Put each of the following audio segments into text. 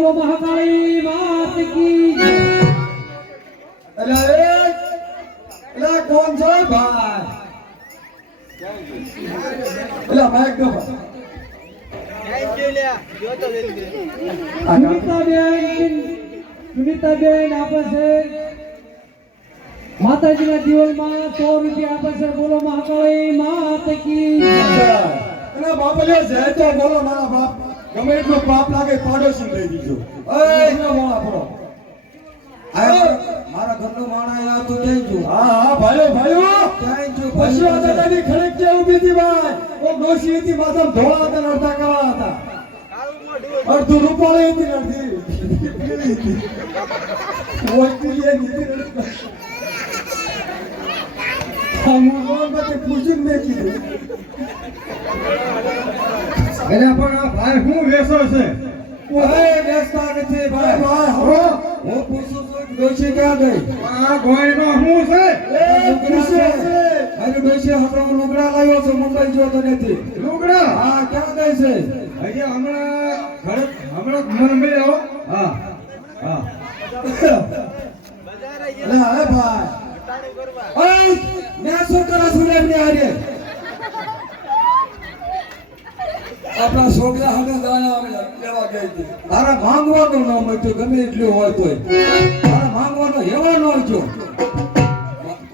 બોલો મહાકાળી માત કી. એટલે એટલે કોણ છો ભાઈ એટલે માઈક દો માતાજીના દિવસમાં સો રૂપિયા આપે છે બોલો, મહાકાળી, માત કી બાપલે જય બોલો, મારા બાપ ગમે એટલો પાપ લાગે પાડોશી લઈ દીધો આપણો. મારા ઘરનો માણા આ તો જઈ જો. હા હા ભાઈઓ ભાઈઓ. જઈ જો પછી આ દાદાની ખડક કે ઊભી હતી ભાઈ? ઓ ડોશી હતી માથા ધોળા હતા અડધા કાળા હતા? અડધું રૂપાળી હતી અડધી. પીળી હતી. ઓય પીળી. આ મુરગોન માટે પૂછીને મેં કીધું. એટલે પણ આ ભાઈ શું વેસો છે? ઓય બેસતા નથી ભાઈ ભાઈ હો. હું પૂછું છું ડોશી ક્યાં ગઈ? આ ગોયનો શું છે? એ પૂછે. છે અરે ડોશી હતો હું લુગડા લાવ્યો છું મુંબઈ જો તો નથી. લુગડા? હા ક્યાં ગઈ છે? અહીંયા હમણાં ઘરે હમણાં મને મળ્યો હા. હા એટલે હે ભાઈ. અરે મેં શું કરા છું એમની હારે? આપણા છોકરા હવે ગાના લેવા ગઈ હતી. તારા માંગવાનું ન મળતું ગમે એટલું હોય તોય. તારા માંગવાનો એવા ન હોય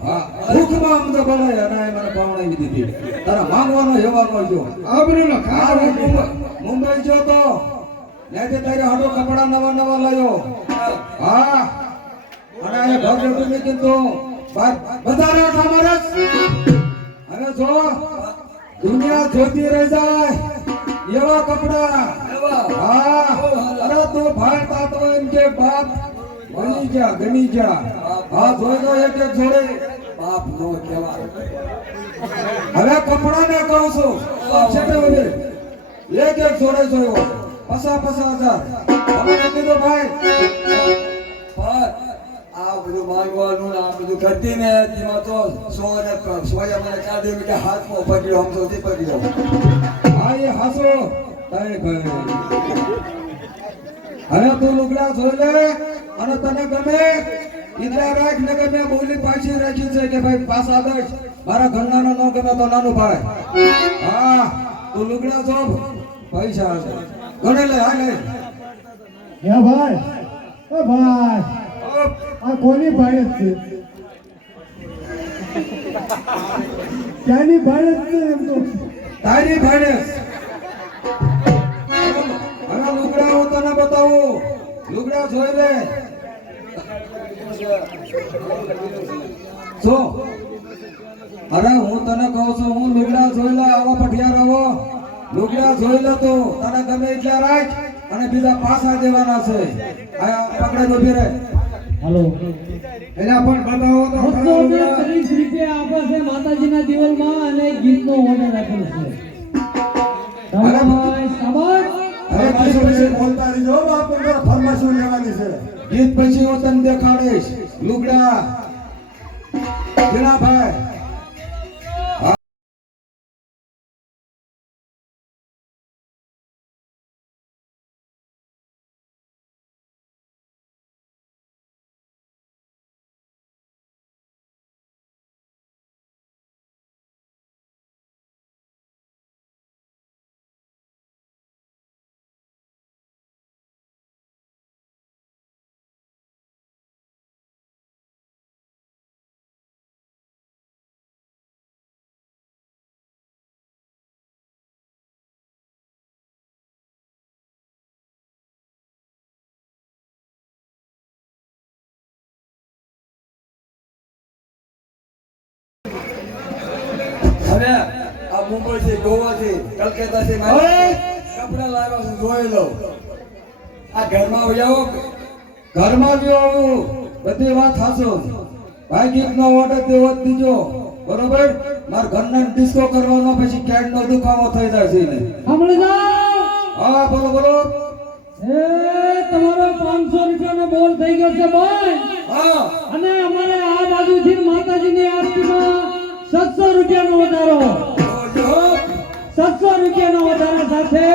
હા ભૂખમાં આમ તો બનાય અને મને પાવણાવી દીધી. તારા માંગવાનો હેવા ન આબરૂનો આ મુંબઈ ગયો તો ત્યાંથી તારે હાડો કપડા નવા નવા લાયો. હા. અને એ ઘર જોતું મેં કીધું બધા રાખ અમારા હવે જો દુનિયા જોતી રહી જાય. એવા કપડા. હા. અરે. તો ભાઈ તાતો એમ કે બાપ ગણી જા ગણી જા હા જોઈ દો એક એક જોડે. બાપ નો કહેવાય હવે કપડા ને કહું છું. છેટે હવે? એક એક જોડે જોયો. પસા પસા હજાર. તમે કીધું ભાઈ. આ બધું માંગવાનું આ બધું કરતી ને એમાં તો સો ને સોયા મને કાઢી મીઠા હાથમાં પકડ્યો આમ તો તે પકડ્યો. એ હાસો. તય ભાઈ. હવે તું લુગડા જોઈ લે અને તને ગમે એટલા રાખ ને ગમે બોલી પાછી રાખી છે કે ભાઈ પાછા દઈશ મારા ઘરના નો ન ગમે તો નાનું ભાઈ. હા તું લુગડા જો પૈસા હશે ગણે લે હા લે. હે ભાઈ એ ભાઈ આ કોની ભાઈ જ છે? ક્યાંની ભાઈ જ છે એમ તો? તારી ભાઈને આના લુગડા હું તને બતાવું. લુગડા જોઈ લે. જો. અરે હું તને કહું છું, હું લુગડા જોઈ લે, આવો પઠિયાર આવો. લુગડા જોઈ લે તો. તને ગમે એટલા રાખ અને બીજા પાછા દેવાના છે. આ પકડે તો ફેરે. હાલો. એના પણ બતાવો તો બસો ખરા ને લુગડા. ત્રીસ રૂપિયા આપે છે માતાજીના દિવસમાં અને ગીતનો ઓર્ડર રાખેલો છે. ધન્યવાદ, શાબાશ. હવે પાછું પછી બોલતા રહીજો બાપ ઉપર ફરમાશું લેવાની છે. ગીત પછી હું તને દેખાડીશ. લુગડા. જીણા ભાઈ હવે આ મુંબઈ છે ગોવા છે કલકત્તા છે કપડા લાવ્યા છે જોઈ લો. આ ઘરમાં જાઓ ઘરમાં જો આવું બધી વાત હાચો ભાઈ ગીત નો ઓર્ડર દેવો જ દીજો. બરોબર? મારા ઘરના ડિસ્કો કરવાનો પછી કેડ નો દુખાવો થઈ જાય છે ને હા બોલો બોલો. એ તમારો પાંચસો રૂપિયાનો બોલ થઈ ગયો છે ભાઈ. હા. અને અમારે આ બાજુથી માતાજીની આરતીમાં સાતસો રૂપિયાનો વધારો. સત્સો રૂપિયાનો વધારો સાથે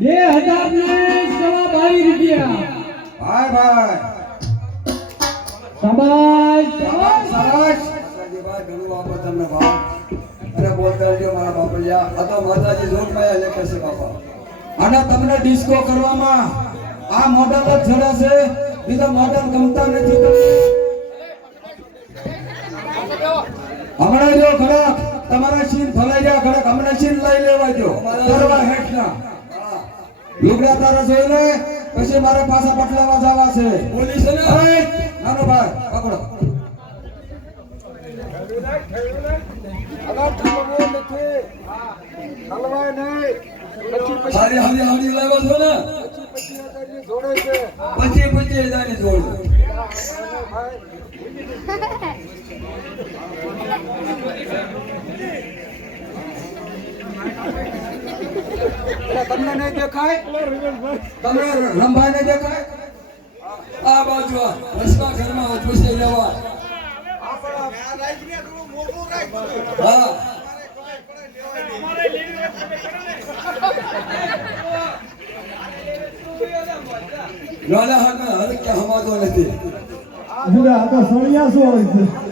બે હજાર ને સવા બાવીસ રૂપિયા. ભાઈ ભાઈ. શાબાશ. સરસ માતાજીભાઈ ઘણું વાપરો તમને ભાવ. અને બોલતા રહેજો મારા બાપડિયા આ તો માતાજી લોકમાયા લેખે છે બાપા. અને તમને ડિસ્કો કરવામાં આ મોડલ જ જડે છે. બીજા મોડલ ગમતા નથી હમણાં જો ખડક તમારા સીન ફલાઈ રહ્યા ખડક હમણાં સીન લઈ લેવા દો તરવા હેઠના. લુગડા તારા જોઈ લે પછી મારે પાછા પટલાવા જવા છે. પોલીસ છે ને? અરે, નાનો ભાઈ પકડો. પછી હારી હારી લાવ્યા છો ને? પચીસ પચીસ હજારની જોડ તમને નહીં દેખાય? તમને રંભાઈ નહીં દેખાય? આ બાજુ રસ્તા ઘરમાં પૂછી જવા હા. નાના હાથમાં હર કે હમાતો નથી. જુદા આ તો સળિયા શું હોય છે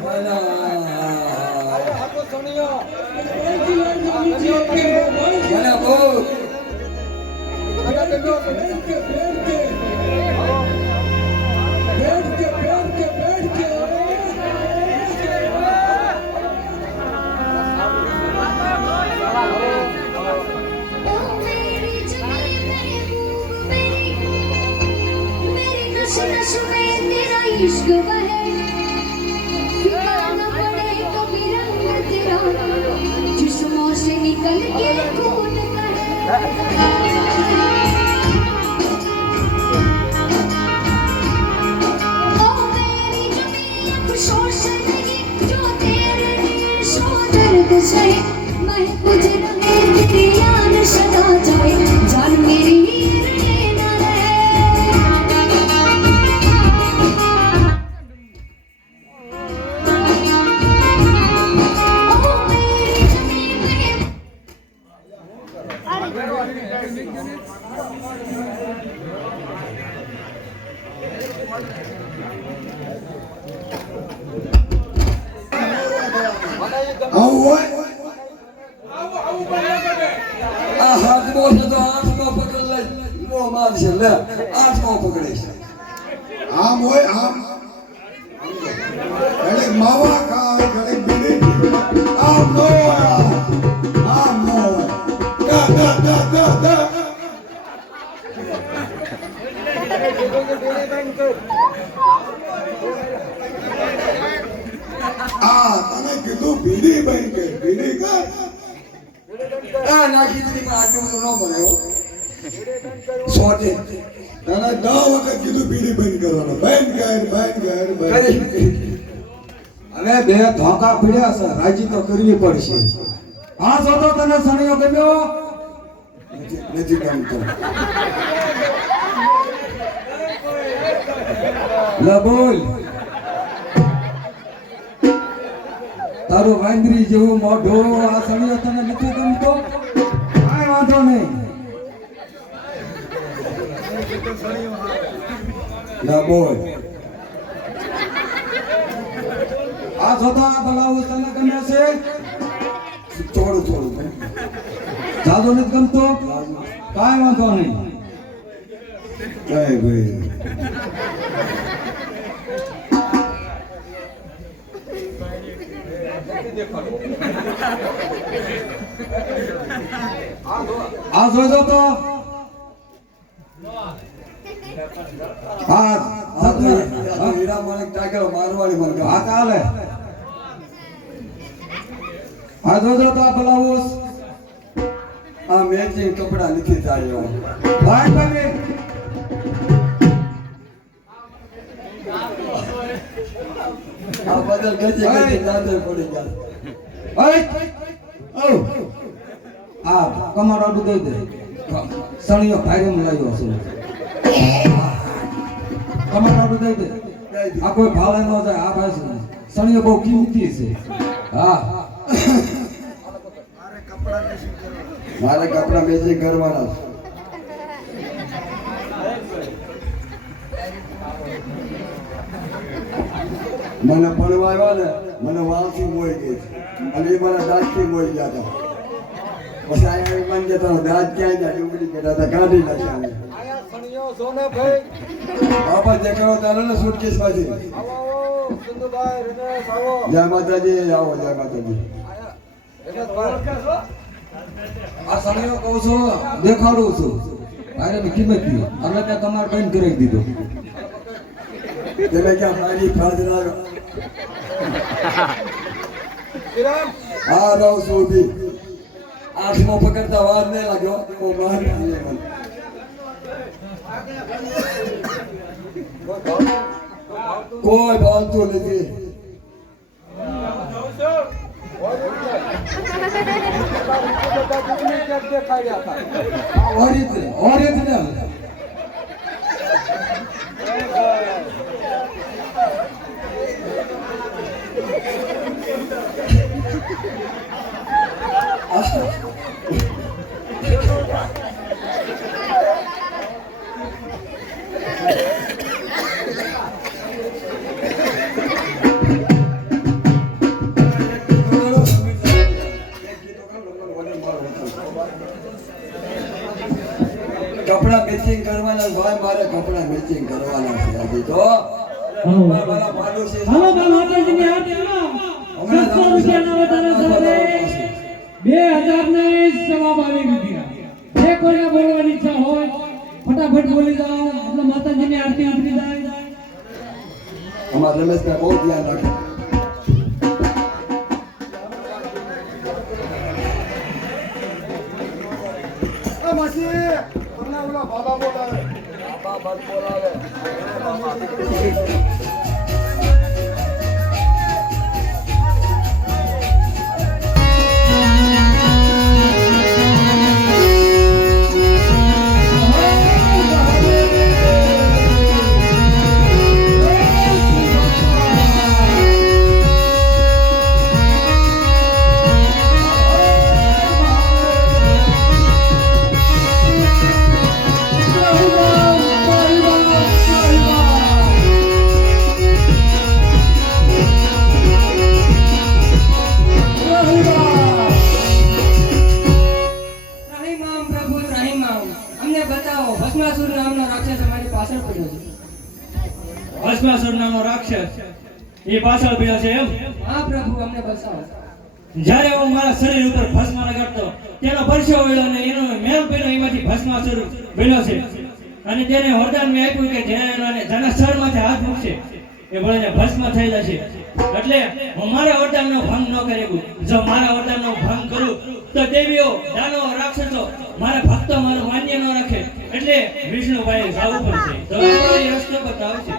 બે ધોકા પડ્યા છે. રાજી તો કરવી પડશે. હા જો તો તને સણિયો ગમ્યો? નથી- ગમતો. લે બોલ. તારું વાંદરી જેવું મોઢો આ સણિયો તને નથી ગમતો? કાંઈ વાંધો નહીં. બોલ. આ થતા તળાવ તને ગમે છે? થોડું થોડું જાદો નથી ગમતો? કાંઈ વાંધો નહીં. કઈ ભાઈ આ જોજો તો હા હીરા માણેક ટાઈગર મારવાડી મને હા કાલે. આ જોજો તો આ બ્લાઉઝ આ મેચિંગ કપડા નથી થાય ભાઈ ભાઈ આ બદલ ગજે ગજે દાંતે પડી ગયા. ઓય આ કમર અડું દઈ દે. સણિયો ભાઈમ લાવ્યો છે. કમર અડું દઈ દે. આ કોઈ ભાવે ન જાય આ ભાઈ. સણિયો બહુ કિંમતી છે. હા. મારે કપડા મેચિંગ કરવાના મને ભણવા ને મને વાંચી મોઈ ગઈ અને એ મારા દાંતથી મોઈ ગયા હતા પછી અહીંયા મન જતા દાંત ક્યાં ગયા હતા કાઢી નાખ્યા બાપા જે તારો ને સુટકેસ પાછી જય માતાજી આવો જય માતાજી. આ સણિયો કહું છું દેખાડું છું. અરે મેં કિંમત દી એટલે ત્યાં તમારે બંધ કરી દીધો. તમે ક્યાં મારી ફાદરા હા રહું છું ઊભી આઠમો પકડતા વાર નહીં લાગ્યો. તો બહાર નીકળી મને. કોઈ ભાવતું નથી. ઓરિજિનલ ઓરિજિનલ કપડા મેચિંગ કરવાના ભાઈ મારે કપડા મેચિંગ કરવાના છે હજી તો. મારા પાડોશી હાલો બા માતાજીની આરતીમાં સત્સો રૂપિયાના વધારા સાથે. બે ને સવા બાવીસ રૂપિયા. જે કોઈને બોલવાની ઈચ્છા હોય ફટાફટ બોલી જાઓ. એટલે માતાજીની આરતી ઉતરી જાય. અમારા રમેશભાઈ બહુ ધ્યાન રાખે. बाबा बोला है बाबा बोला है એ પાછળ પડ્યા છે એમ? હા પ્રભુ અમને બતાવો જ્યારે હું મારા શરીર ઉપર ભસ્મ લગાડતો તેનો પરસેવો વળ્યો અને એનો મેલ પડ્યો એમાંથી ભસ્માસુર વળ્યો છે. અને તેને વરદાન મેં આપ્યું કે જેને અને જેના શરમાંથી હાથ મૂકશે. એ બળને ભસ્મ થઈ જશે. એટલે હું મારા વરદાનનો ભંગ ન કરી શકું. જો મારા વરદાનનો ભંગ કરું તો દેવીઓ દાનો રાક્ષસો મારા ભક્તો મારું માન્ય ન રાખે. એટલે વિષ્ણુભાઈ જવું પડશે. તો રસ્તો બતાવશે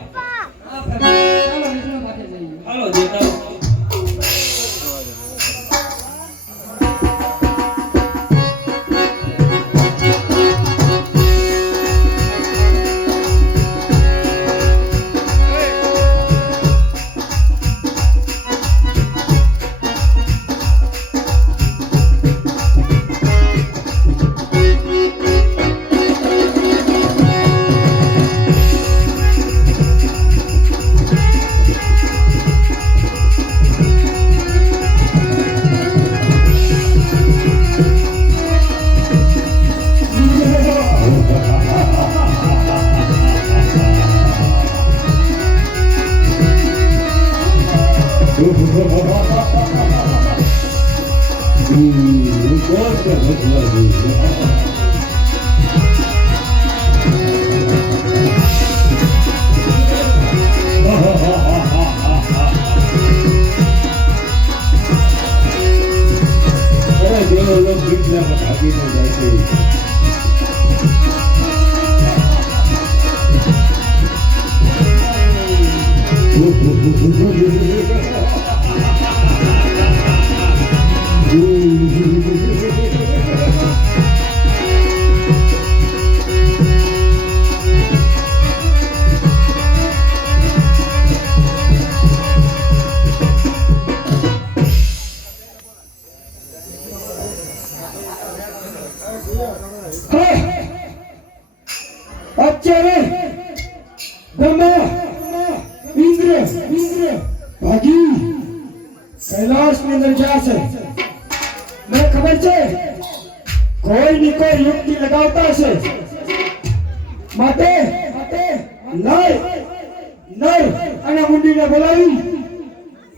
નહીં અને મુંડીને બોલાવી.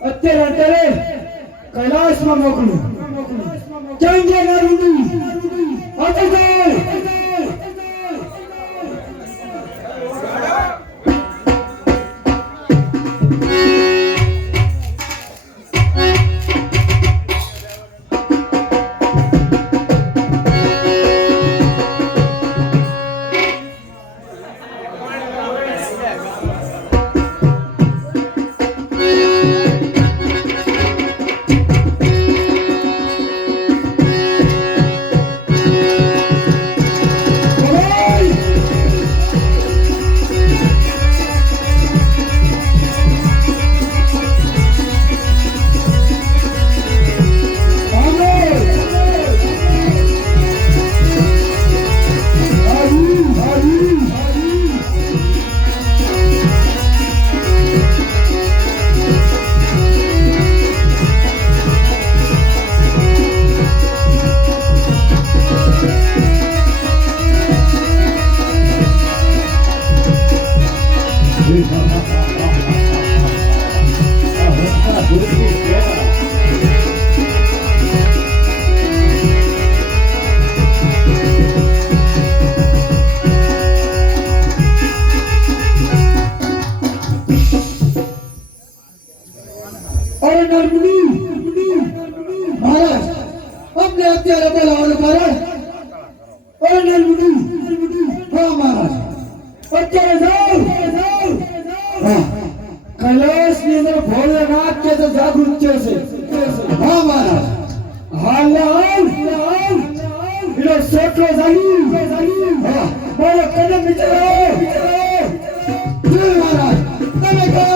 અત્યારે અત્યારે કૈલાસમાં મોકલું. જય જય નારુંડી. Atal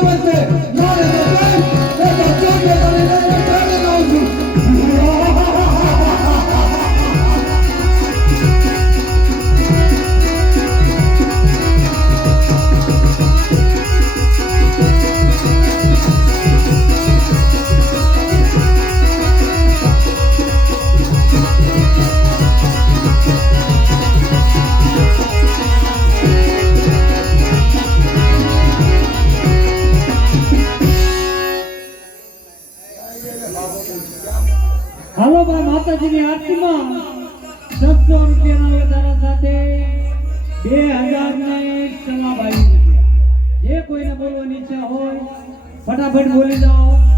fuerte, ¡Más! બે હજાર ને જવાબ જે કોઈને બોલવાની ઈચ્છા હોય ફટાફટ બોલી જાઓ.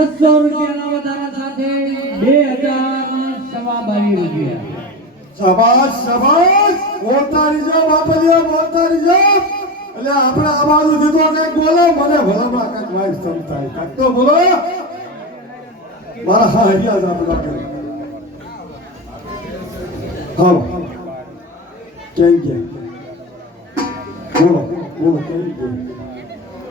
સત્સો રૂપિયાના વધારા સાથે બે હજાર સવા બાવીસ રૂપિયા સબાસ સબાસ બોલતા રહીજો બાપલિયા બોલતા રહીજો. એટલે આપણે આ બાજુ દીધો કંઈક બોલો, મને ભલામાં કંઈક વાઈફ સમજાય કંઈક તો બોલો. મારા હા હરિયા જ બોલો બોલો કેમ કે?